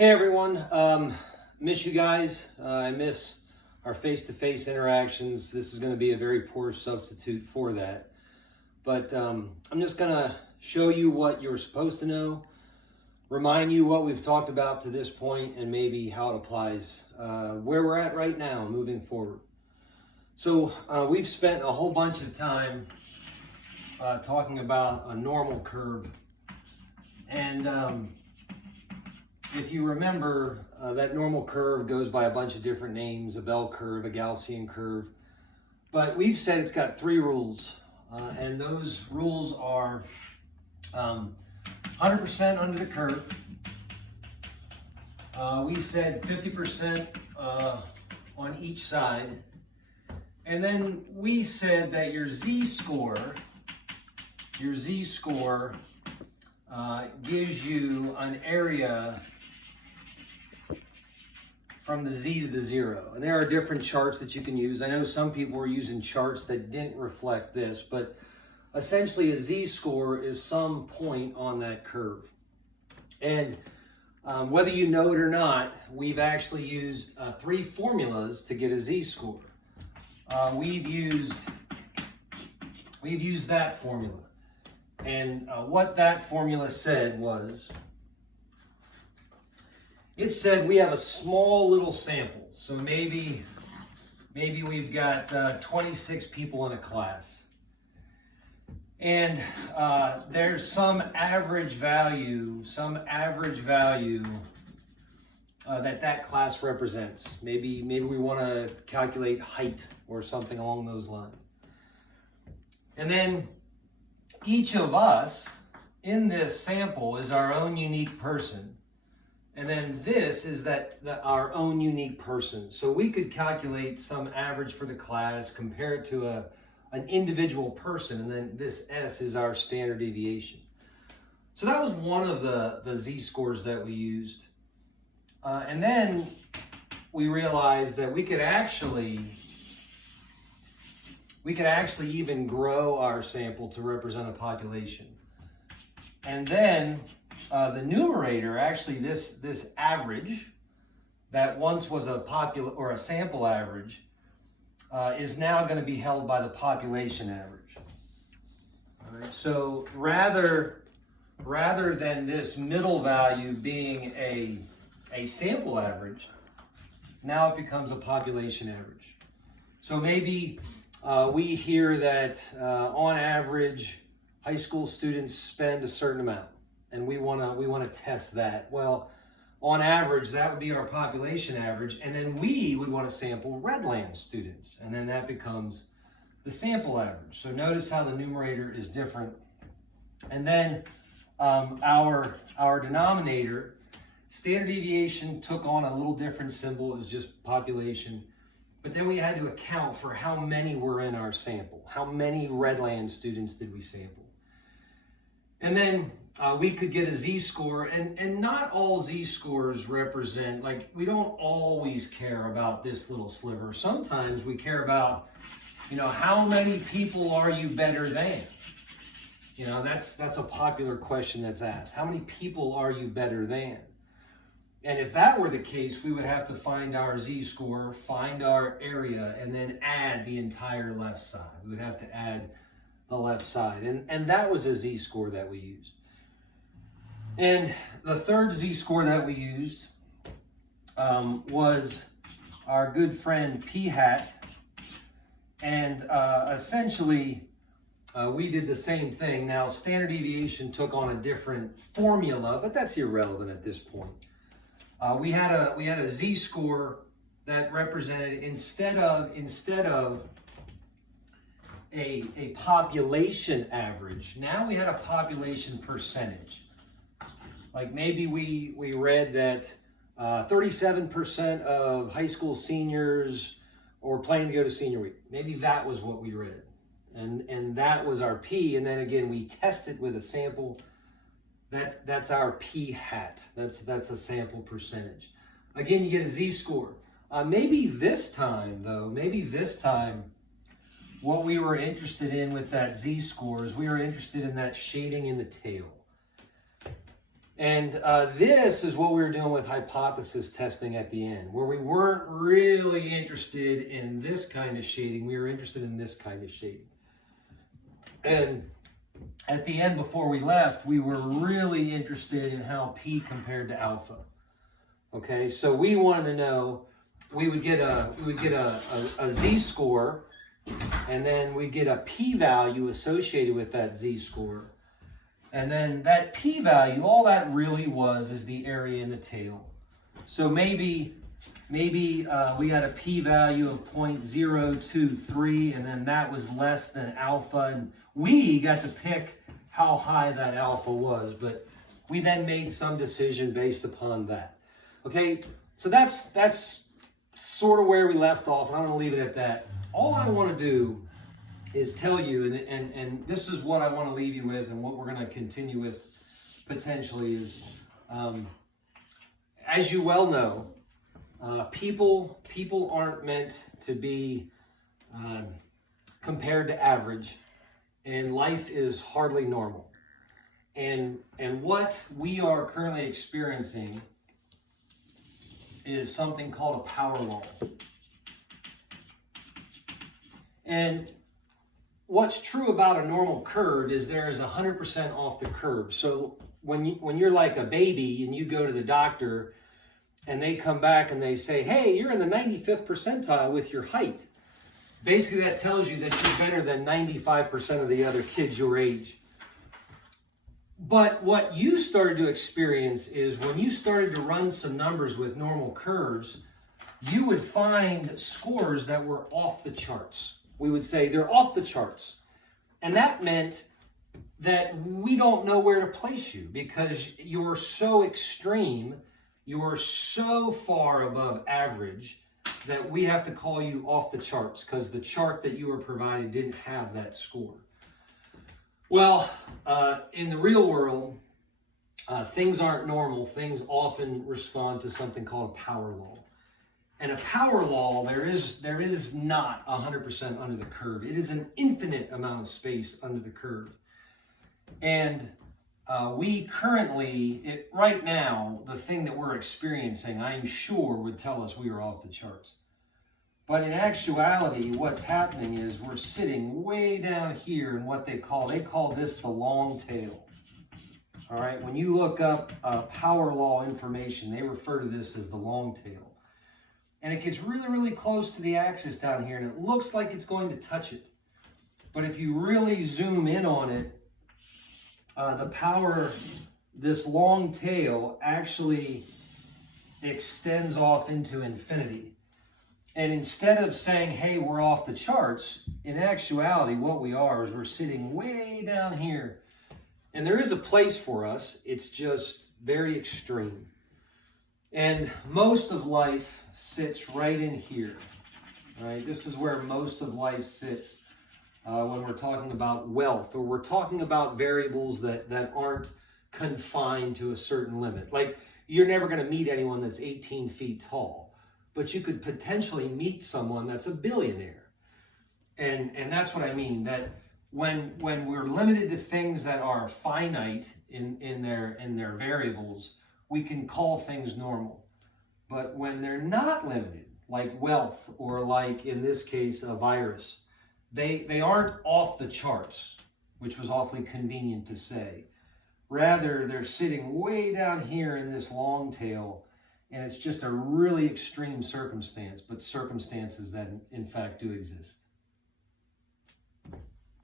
Hey everyone, miss you guys. I miss our face-to-face interactions. This is going to be a very poor substitute for that. But I'm just going to show you what you're supposed to know, remind you what we've talked about to this point, and maybe how it applies where we're at right now moving forward. So we've spent a whole bunch of time talking about a normal curve. And if you remember, that normal curve goes by a bunch of different names, a bell curve, a Gaussian curve. But we've said it's got three rules, and those rules are 100% under the curve. We said 50% on each side. And then we said that your Z-score gives you an area from the Z to the zero. And there are different charts that you can use. I know some people were using charts that didn't reflect this, but essentially a Z-score is some point on that curve. And whether you know it or not, we've actually used three formulas to get a Z-score. We've used that formula. And what that formula said was, it said we have a small little sample. So maybe we've got 26 people in a class. And there's some average value that class represents. Maybe we want to calculate height or something along those lines. And then each of us in this sample is our own unique person. And then this is our own unique person. So we could calculate some average for the class, compare it to an individual person, and then this S is our standard deviation. So that was one of the Z-scores that we used. And then we realized that we could actually even grow our sample to represent a population. And then the numerator, actually this average that once was a sample average, is now going to be held by the population average. All right. So rather than this middle value being a sample average, now it becomes a population average. So maybe we hear that on average, high school students spend a certain amount, and we want to test that. Well, on average, that would be our population average, and then we would want to sample Redland students, and then that becomes the sample average. So notice how the numerator is different. And then our denominator, standard deviation, took on a little different symbol. It was just population. But then we had to account for how many were in our sample. How many Redland students did we sample? And then we could get a Z-score, and not all Z-scores represent, like, we don't always care about this little sliver. Sometimes we care about, how many people are you better than? That's a popular question that's asked. How many people are you better than? And if that were the case, we would have to find our Z-score, find our area, and then add the entire left side. We would have to add the left side. And that was a Z-score that we used. And the third Z-score that we used was our good friend p-hat. And essentially, we did the same thing. Now, standard deviation took on a different formula, but that's irrelevant at this point. We had a Z-score that represented, instead of a population average, now we had a population percentage. Like maybe we read that 37% of high school seniors are planning to go to senior week. Maybe that was what we read. And that was our P. And then again, we tested with a sample. That's our p-hat. That's a sample percentage. Again, you get a Z-score. Maybe this time, what we were interested in with that Z-score is we were interested in that shading in the tail. And this is what we were doing with hypothesis testing at the end, where we weren't really interested in this kind of shading. We were interested in this kind of shading. And at the end, before we left, we were really interested in how P compared to alpha. Okay, so we wanted to know, we would get a Z-score, and then we get a p-value associated with that z-score. And then that p-value, all that really was is the area in the tail. So maybe we had a p-value of 0.023, and then that was less than alpha, and we got to pick how high that alpha was, but we then made some decision based upon that. Okay, so that's sort of where we left off, and I'm going to leave it at that. All I want to do is tell you, and this is what I want to leave you with, and what we're going to continue with potentially is, as you well know, people aren't meant to be compared to average, and life is hardly normal. And what we are currently experiencing is something called a power law. And what's true about a normal curve is there is 100% off the curve. So when you're like a baby and you go to the doctor and they come back and they say, hey, you're in the 95th percentile with your height. Basically, that tells you that you're better than 95% of the other kids your age. But what you started to experience is when you started to run some numbers with normal curves, you would find scores that were off the charts. We would say they're off the charts. And that meant that we don't know where to place you because you're so extreme, you're so far above average that we have to call you off the charts because the chart that you were provided didn't have that score. Well, in the real world, things aren't normal. Things often respond to something called a power law. And a power law, there is not 100% under the curve. It is an infinite amount of space under the curve. And we currently, right now, the thing that we're experiencing, I'm sure would tell us we are off the charts. But in actuality, what's happening is we're sitting way down here in what they call this the long tail. All right, when you look up power law information, they refer to this as the long tail. And it gets really, really close to the axis down here, and it looks like it's going to touch it. But if you really zoom in on it, this long tail actually extends off into infinity. And instead of saying, hey, we're off the charts, in actuality, what we are is we're sitting way down here. And there is a place for us. It's just very extreme. And most of life sits right in here. Right? This is where most of life sits when we're talking about wealth, or we're talking about variables that aren't confined to a certain limit. Like, you're never going to meet anyone that's 18 feet tall. But you could potentially meet someone that's a billionaire. And that's what I mean, that when we're limited to things that are finite in their variables, we can call things normal. But when they're not limited, like wealth, or like in this case, a virus, they aren't off the charts, which was awfully convenient to say. Rather, they're sitting way down here in this long tail, and it's just a really extreme circumstance, but circumstances that in fact do exist.